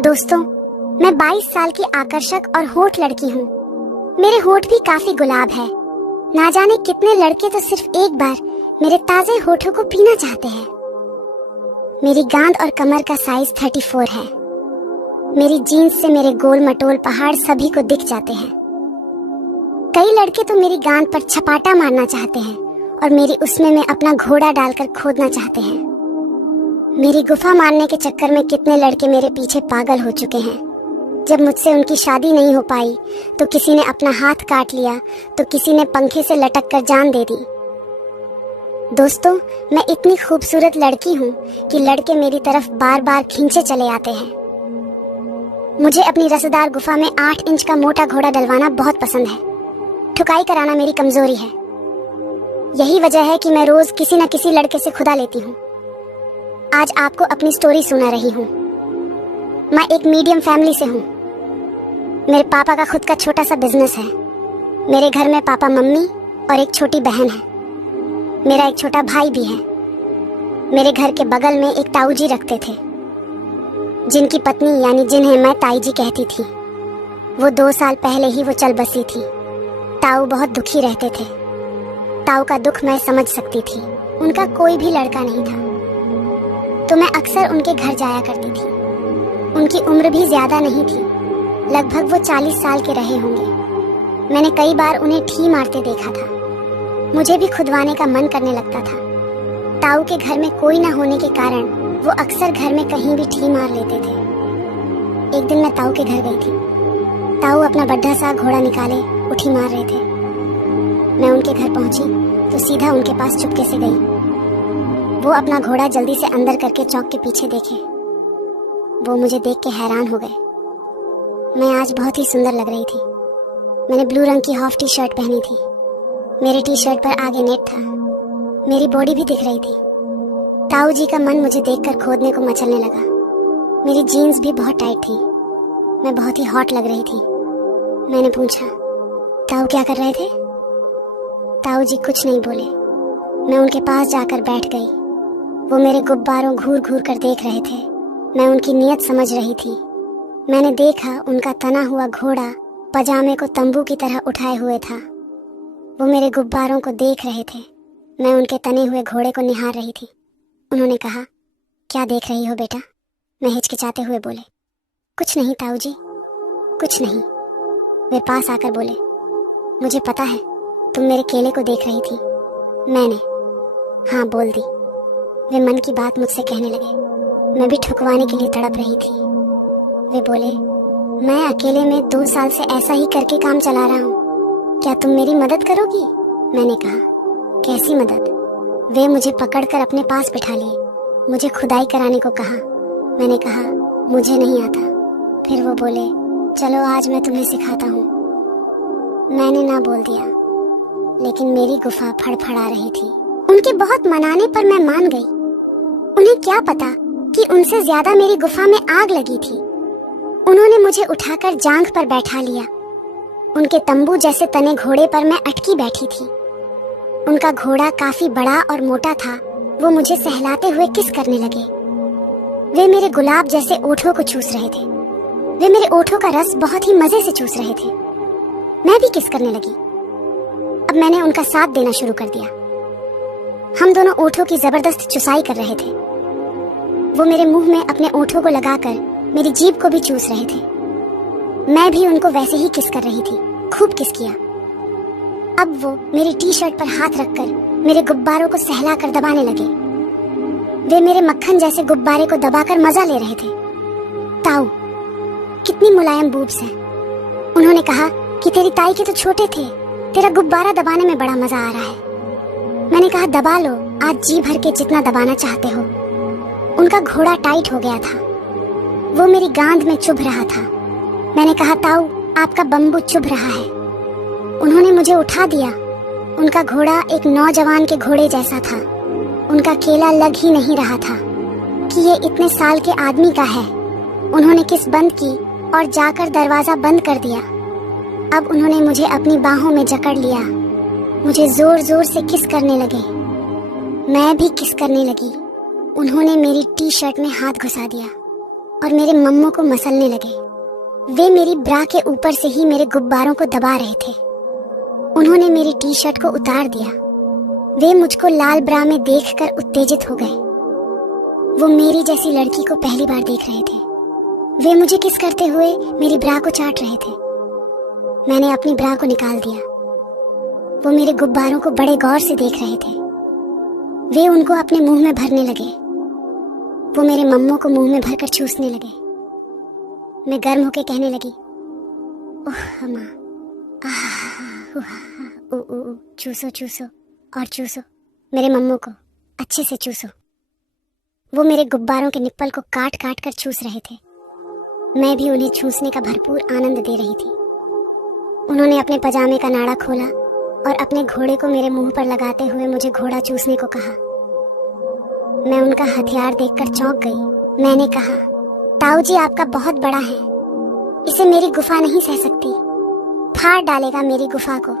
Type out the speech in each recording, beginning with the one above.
दोस्तों, मैं 22 साल की आकर्षक और होठ लड़की हूँ। मेरे होठ भी काफी गुलाब है। ना जाने कितने लड़के तो सिर्फ एक बार मेरे ताजे होठों को पीना चाहते हैं। मेरी गांड और कमर का साइज 34 है। मेरी जीन्स से मेरे गोल मटोल पहाड़ सभी को दिख जाते हैं। कई लड़के तो मेरी गांड पर छपाटा मारना चाहते हैं और मेरी उसमें में अपना घोड़ा डालकर खोदना चाहते हैं। मेरी गुफा मारने के चक्कर में कितने लड़के मेरे पीछे पागल हो चुके हैं। जब मुझसे उनकी शादी नहीं हो पाई तो किसी ने अपना हाथ काट लिया तो किसी ने पंखे से लटक कर जान दे दी। दोस्तों, मैं इतनी खूबसूरत लड़की हूँ कि लड़के मेरी तरफ बार बार खींचे चले आते हैं। मुझे अपनी रसदार गुफा में 8 इंच का मोटा घोड़ा डलवाना बहुत पसंद है। ठुकाई कराना मेरी कमजोरी है। यही वजह है कि मैं रोज किसी न किसी लड़के से खुदा लेती हूँ। आज आपको अपनी स्टोरी सुना रही हूँ। मैं एक मीडियम फैमिली से हूँ। मेरे पापा का खुद का छोटा सा बिजनेस है। मेरे घर में पापा, मम्मी और एक छोटी बहन है। मेरा एक छोटा भाई भी है। मेरे घर के बगल में एक ताऊ जी रखते थे, जिनकी पत्नी यानी जिन्हें मैं ताई जी कहती थी, वो 2 साल पहले ही वो चल बसी थी। ताऊ बहुत दुखी रहते थे। ताऊ का दुख मैं समझ सकती थी। उनका कोई भी लड़का नहीं था, तो मैं अक्सर उनके घर जाया करती थी। उनकी उम्र भी ज्यादा नहीं थी, लगभग वो 40 साल के रहे होंगे। मैंने कई बार उन्हें ठी मारते देखा था। मुझे भी खुदवाने का मन करने लगता था। ताऊ के घर में कोई न होने के कारण वो अक्सर घर में कहीं भी ठी मार लेते थे। एक दिन मैं ताऊ के घर गई थी। ताऊ अपना बड्ढा सा घोड़ा निकाले उठी मार रहे थे। मैं उनके घर पहुंची तो सीधा उनके पास चुपके से गई। वो अपना घोड़ा जल्दी से अंदर करके चौक के पीछे देखे। वो मुझे देख के हैरान हो गए। मैं आज बहुत ही सुंदर लग रही थी। मैंने ब्लू रंग की हाफ टी शर्ट पहनी थी। मेरी टी शर्ट पर आगे नेट था। मेरी बॉडी भी दिख रही थी। ताऊ जी का मन मुझे देखकर खोदने को मचलने लगा। मेरी जीन्स भी बहुत टाइट थी। मैं बहुत ही हॉट लग रही थी। मैंने पूछा, ताऊ क्या कर रहे थे? ताऊ जी कुछ नहीं बोले। मैं उनके पास जाकर बैठ गई। वो मेरे गुब्बारों घूर घूर कर देख रहे थे। मैं उनकी नीयत समझ रही थी। मैंने देखा उनका तना हुआ घोड़ा पजामे को तंबू की तरह उठाए हुए था। वो मेरे गुब्बारों को देख रहे थे। मैं उनके तने हुए घोड़े को निहार रही थी। उन्होंने कहा, क्या देख रही हो बेटा? मैं हिचकिचाते हुए बोले, कुछ नहीं ताऊ जी, कुछ नहीं। वे पास आकर बोले, मुझे पता है तुम मेरे केले को देख रही थी। मैंने हाँ बोल दी। वे मन की बात मुझसे कहने लगे। मैं भी ठुकवाने के लिए तड़प रही थी। वे बोले, मैं अकेले में 2 साल से ऐसा ही करके काम चला रहा हूँ। क्या तुम मेरी मदद करोगी? मैंने कहा, कैसी मदद? वे मुझे पकड़कर अपने पास बिठा लिए। मुझे खुदाई कराने को कहा। मैंने कहा, मुझे नहीं आता। फिर वो बोले, चलो आज मैं तुम्हें सिखाता हूँ। मैंने ना बोल दिया, लेकिन मेरी गुफा फड़फड़ा रही थी। उनके बहुत मनाने पर मैं मान गई। उन्हें क्या पता कि उनसे ज्यादा मेरी गुफा में आग लगी थी। उन्होंने मुझे उठाकर जांघ पर बैठा लिया। उनके तंबू जैसे तने घोड़े पर मैं अटकी बैठी थी। उनका घोड़ा काफी बड़ा और मोटा था। वो मुझे सहलाते हुए किस करने लगे। वे मेरे गुलाब जैसे ओठों को चूस रहे थे। वे मेरे ओठों का रस बहुत ही मजे से चूस रहे थे। मैं भी किस करने लगी। अब मैंने उनका साथ देना शुरू कर दिया। हम दोनों ओठों की जबरदस्त चुसाई कर रहे थे। वो मेरे मुंह में अपने ओठों को लगाकर मेरी जीभ को भी चूस रहे थे। मैं भी उनको वैसे ही किस कर रही थी। खूब किस किया। अब वो मेरी टी शर्ट पर हाथ रखकर मेरे गुब्बारों को सहलाकर दबाने लगे। वे मेरे मक्खन जैसे गुब्बारे को दबाकर मजा ले रहे थे। ताऊ, कितनी मुलायम बूब्स है। उन्होंने कहा कि तेरी ताई के तो छोटे थे, तेरा गुब्बारा दबाने में बड़ा मजा आ रहा है। मैंने कहा, दबा लो आज जी भर के जितना दबाना चाहते हो। उनका घोड़ा टाइट हो गया था। वो मेरी गांड में चुभ रहा था। मैंने कहा, ताऊ आपका बम्बू चुभ रहा है। उन्होंने मुझे उठा दिया। उनका घोड़ा एक नौजवान के घोड़े जैसा था। उनका केला लग ही नहीं रहा था कि ये इतने साल के आदमी का है। उन्होंने किस बंद की और जाकर दरवाजा बंद कर दिया। अब उन्होंने मुझे अपनी बाहों में जकड़ लिया। मुझे जोर जोर से किस करने लगे। मैं भी किस करने लगी। उन्होंने मेरी टी शर्ट में हाथ घुसा दिया। और मेरे मम्मो को मसलने लगे। वे मेरी ब्रा के ऊपर से ही मेरे गुब्बारों को दबा रहे थे। उन्होंने मेरी टी शर्ट को उतार दिया। वे मुझको लाल ब्रा में देखकर उत्तेजित हो गए। वो मेरी जैसी लड़की को पहली बार देख रहे थे। वे मुझे किस करते हुए मेरी ब्रा को चाट रहे थे। मैंने अपनी ब्रा को निकाल दिया। वो मेरे गुब्बारों को बड़े गौर से देख रहे थे। वे उनको अपने मुंह में भरने लगे। वो मेरे मम्मो को मुंह में भरकर चूसने लगे। मैं गर्म होकर कहने लगी, ओह अम्मा, चूसो चूसो और चूसो, मेरे मम्मो को अच्छे से चूसो। वो मेरे गुब्बारों के निप्पल को काट काट कर चूस रहे थे। मैं भी उन्हें चूसने का भरपूर आनंद दे रही थी। उन्होंने अपने पजामे का नाड़ा खोला और अपने घोड़े को मेरे मुंह पर लगाते हुए मुझे घोड़ा चूसने को कहा। मैं उनका हथियार देखकर चौंक गई। मैंने कहा, ताऊ जी आपका बहुत बड़ा है, इसे मेरी गुफा नहीं सह सकती, फाड़ डालेगा मेरी गुफा को।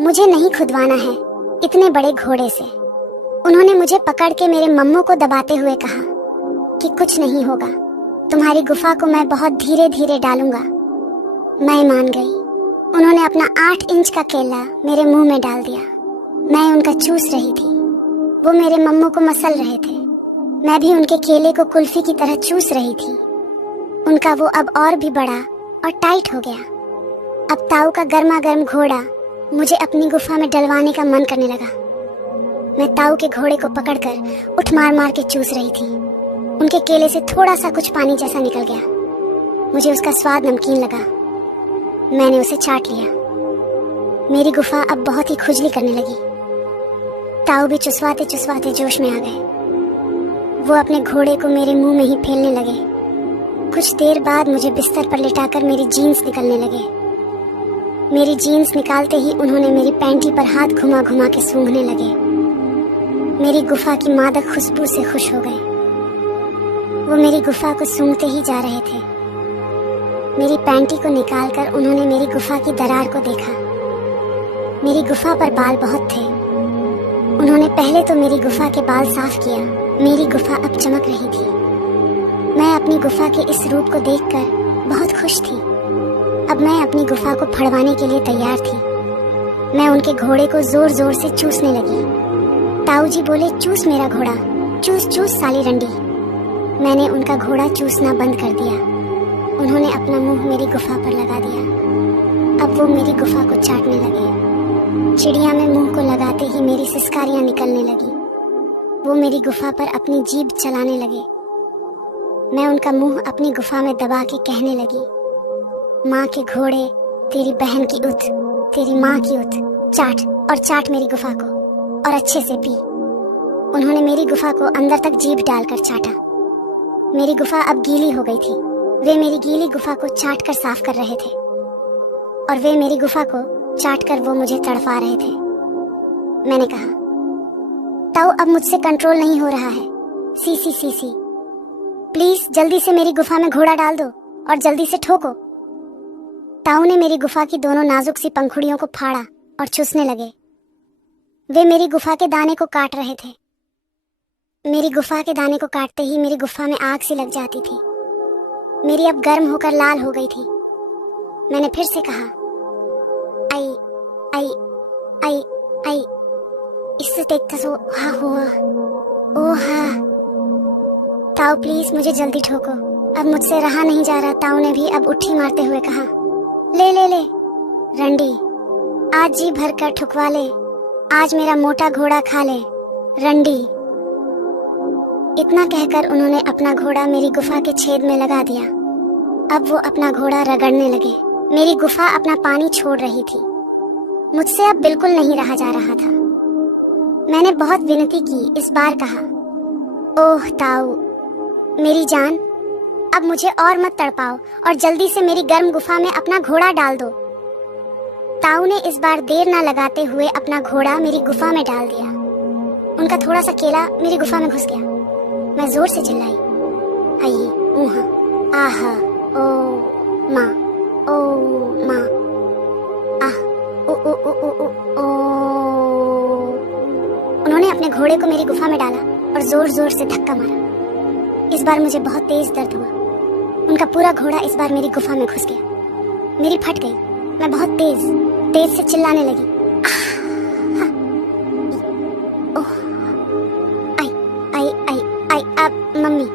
मुझे नहीं खुदवाना है इतने बड़े घोड़े से। उन्होंने मुझे पकड़ के मेरे मम्मो को दबाते हुए कहा कि कुछ नहीं होगा, तुम्हारी गुफा को मैं बहुत धीरे धीरे डालूंगा। मैं मान गई। उन्होंने अपना 8 इंच का केला मेरे मुंह में डाल दिया। मैं उनका चूस रही थी। वो मेरे मम्मो को मसल रहे थे। मैं भी उनके केले को कुल्फी की तरह चूस रही थी। उनका वो अब और भी बड़ा और टाइट हो गया। अब ताऊ का गर्मा गर्म घोड़ा मुझे अपनी गुफा में डलवाने का मन करने लगा। मैं ताऊ के घोड़े को पकड़कर उठ मार मार के चूस रही थी। उनके केले से थोड़ा सा कुछ पानी जैसा निकल गया। मुझे उसका स्वाद नमकीन लगा। मैंने उसे चाट लिया। मेरी गुफा अब बहुत ही खुजली करने लगी। ताऊ भी चुसवाते चुसवाते जोश में आ गए। वो अपने घोड़े को मेरे मुंह में ही फेलने लगे। कुछ देर बाद मुझे बिस्तर पर लिटाकर मेरी जीन्स निकलने लगे। मेरी जीन्स निकालते ही उन्होंने मेरी पैंटी पर हाथ घुमा घुमा के सूंघने लगे। मेरी गुफा की मादक खुशबू से खुश हो गए। वो मेरी गुफा को सूंघते ही जा रहे थे। मेरी पैंटी को निकालकर उन्होंने मेरी गुफा की दरार को देखा। मेरी गुफा पर बाल बहुत थे। उन्होंने पहले तो मेरी गुफा के बाल साफ किया। मेरी गुफा अब चमक रही थी। मैं अपनी गुफा के इस रूप को देखकर बहुत खुश थी। अब मैं अपनी गुफा को फड़वाने के लिए तैयार थी। मैं उनके घोड़े को जोर जोर से चूसने लगी। ताऊ जी बोले, चूस मेरा घोड़ा, चूस चूस साली रंडी। मैंने उनका घोड़ा चूसना बंद कर दिया। उन्होंने अपना मुंह मेरी गुफा पर लगा दिया। अब वो मेरी गुफा को चाटने लगे। चिड़िया में मुंह को लगाते ही मेरी सिसकारियां निकलने लगी। वो मेरी गुफा पर अपनी जीभ चलाने लगे। मैं उनका मुंह अपनी गुफा में दबा के कहने लगी, माँ के घोड़े, तेरी बहन की उठ, तेरी माँ की उठ, चाट और चाट मेरी गुफा को और अच्छे से पी। उन्होंने मेरी गुफा को अंदर तक जीभ डालकर चाटा। मेरी गुफा अब गीली हो गई थी। वे मेरी गीली गुफा को चाट कर साफ कर रहे थे और वे मेरी गुफा को चाट कर वो मुझे तड़फा रहे थे। मैंने कहा, ताऊ अब मुझसे कंट्रोल नहीं हो रहा है। सी सी सी सी, प्लीज जल्दी से मेरी गुफा में घोड़ा डाल दो और जल्दी से ठोको। ताऊ ने मेरी गुफा की दोनों नाजुक सी पंखुड़ियों को फाड़ा और चूसने लगे। वे मेरी गुफा के दाने को काट रहे थे। मेरी गुफा के दाने को काटते ही मेरी गुफा में आग सी लग जाती थी। मेरी अब गर्म होकर लाल हो गई थी। मैंने फिर से कहा, आई आई आई आई, इससे तेक्तसो हा हुआ, ओ हा। ताऊ प्लीज मुझे जल्दी ठोको, अब मुझसे रहा नहीं जा रहा। ताऊ ने भी अब उठी मारते हुए कहा, ले ले ले रंडी, आज जी भर कर ठुकवा ले, आज मेरा मोटा घोड़ा खा ले रंडी। इतना कहकर उन्होंने अपना घोड़ा मेरी गुफा के छेद में लगा दिया। अब वो अपना घोड़ा रगड़ने लगे। मेरी गुफा अपना पानी छोड़ रही थी। मुझसे अब बिल्कुल नहीं रहा जा रहा था। मैंने बहुत विनती की। इस बार कहा, ओह ताऊ मेरी जान, अब मुझे और मत तड़पाओ और जल्दी से मेरी गर्म गुफा में अपना घोड़ा डाल दो। ताऊ ने इस बार देर ना लगाते हुए अपना घोड़ा मेरी गुफा में डाल दिया। उनका थोड़ा सा केला मेरी गुफा में घुस गया। मैं जोर से चिल्लाई, आई ऊहा आहा ओ माँ, ओ माँ, आह ओ ओ ओ ओ ओ ओ। उन्होंने अपने घोड़े को मेरी गुफा में डाला और जोर जोर से धक्का मारा। इस बार मुझे बहुत तेज दर्द हुआ। उनका पूरा घोड़ा इस बार मेरी गुफा में घुस गया। मेरी फट गई। मैं बहुत तेज से चिल्लाने लगी। ओह, आई अब मम्मी।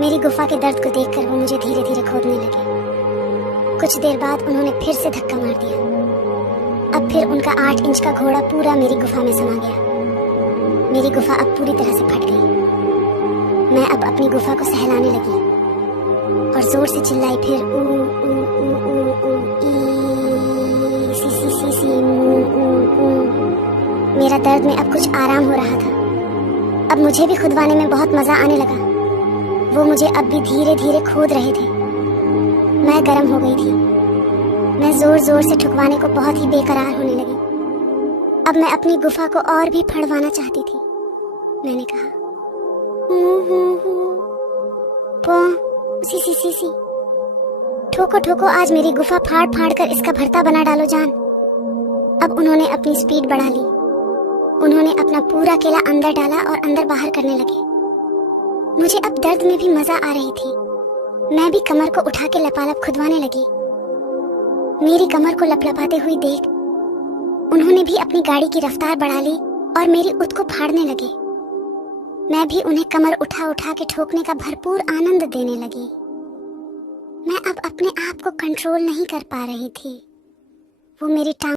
मेरी गुफा के दर्द को देखकर वो मुझे धीरे धीरे खोदने लगे। कुछ देर बाद उन्होंने फिर से धक्का मार दिया। अब फिर उनका 8 इंच का घोड़ा पूरा मेरी गुफा में समा गया। मेरी गुफा अब पूरी तरह से फट गई। मैं अब अपनी गुफा को सहलाने लगी और जोर से चिल्लाई फिर ऊ ऊ ऊ ऊ ऊ ई सी ऊ। मेरा दर्द में अब कुछ आराम हो रहा था। अब मुझे भी खुदवाने में बहुत मजा आने लगा। वो मुझे अब भी धीरे धीरे खोद रहे थे। मैं गर्म हो गई थी। मैं जोर जोर से ठुकवाने को बहुत ही बेकरार होने लगी। अब मैं अपनी गुफा को और भी फड़वाना चाहती थी। मैंने कहा सी ठोको ठोको, आज मेरी गुफा फाड़ फाड़ कर इसका भरता बना डालो जान। अब उन्होंने अपनी स्पीड बढ़ा ली। उन्होंने अपना पूरा केला अंदर डाला और अंदर बाहर करने लगे। मुझे अब दर्द में भी मजा आ रही थी। मैं भी कमर को उठा के लपालप खुदवाने लगी। मेरी कमर को लपलपाते हुई देख उन्होंने भी अपनी गाड़ी की रफ्तार बढ़ा ली और मेरी उत को फाड़ने लगे। मैं भी उन्हें कमर उठा उठा के ठोकने का भरपूर आनंद देने लगी। मैं अब अपने आप को कंट्रोल नहीं कर पा रही थी। वो मेरी टांग